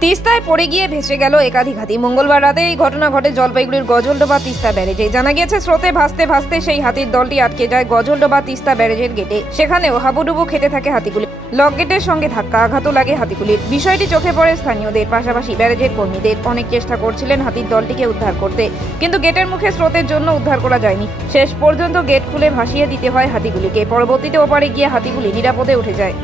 তিস্তায় পড়ে গিয়ে ভেসে গেল একাধিক হাতি। মঙ্গলবার রাতে এই ঘটনা ঘটে জলপাইগুড়ির গজলডোবা তিস্তা ব্যারেজে। জানা গিয়েছে, স্রোতে ভাসতে ভাসতে সেই হাতির দলটি আটকে যায় গজলডোবা তিস্তা ব্যারেজের গেটে। সেখানেও হাবুডুবু খেতে থাকে হাতিগুলি। লক গেটের সঙ্গে ধাক্কা আঘাতও লাগে হাতিগুলির। বিষয়টি চোখে পড়ে স্থানীয়দের, পাশাপাশি ব্যারেজের কর্মীদের। অনেক চেষ্টা করছিলেন হাতির দলটিকে উদ্ধার করতে। কিন্তু গেটের মুখে স্রোতের জন্য উদ্ধার করা যায়নি। শেষ পর্যন্ত গেট খুলে ভাসিয়ে দিতে হয় হাতিগুলিকে। পরবর্তীতে ওপারে গিয়ে হাতিগুলি নিরাপদে উঠে যায়।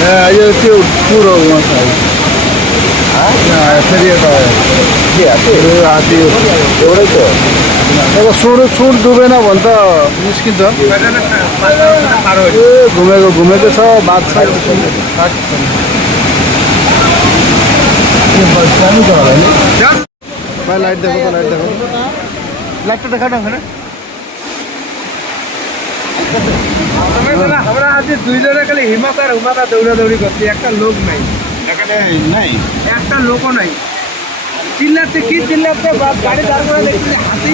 হ্যাঁ এই হচ্ছে পুরো মশাই হ্যাঁ সেরিয়ে দেওয়া কি আছে হাতি ওটাই তো এবার সুর সুর ডুবে না বলতো মুশকিল তো এ ঘুমে ঘুমে তো সব বাদ সাইড ভাই লাইট দেখো লাইট দেখো লাইটটা দেখা না ওখানে আমরা আজকে দুইজনে খালি হিমাতা আর হুমাতা দৌড়াদৌড়ি করছি একটা লোক নাই এখানে নাই একটা লোকও নাই চিল্লাতে কি চিল্লাতে গাড়ি দাঁড় করে দেখছি হাতি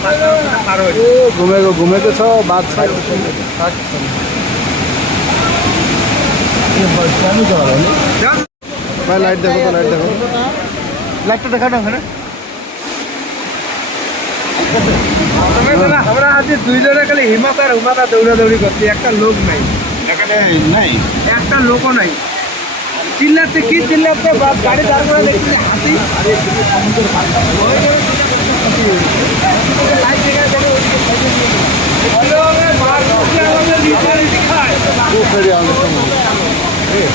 এ ঘুমে ঘুমে তো সব বাদ সাইড ভাই লাইট দেখো তো লাইট দেখো। লাইটটা দেখা না আমরা আজ দুইজনে খালি হিমাতা আর হুমাতা দৌড়াদৌড়ি করছি একটা লোক নাই। এখানে নাই। একটা লোকও নাই। চিল্লাতে কি চিল্লাতে বা- গাড়ি দাঁড় করে দেখছি হাতি। area on the phone. Hey.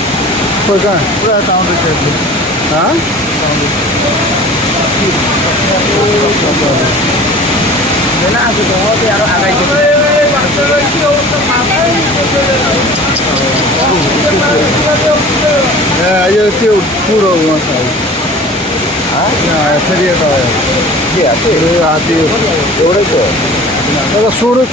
Where's that? Where's that on the table? Huh? On the Yeah, you're still puro one side. Yeah, it's a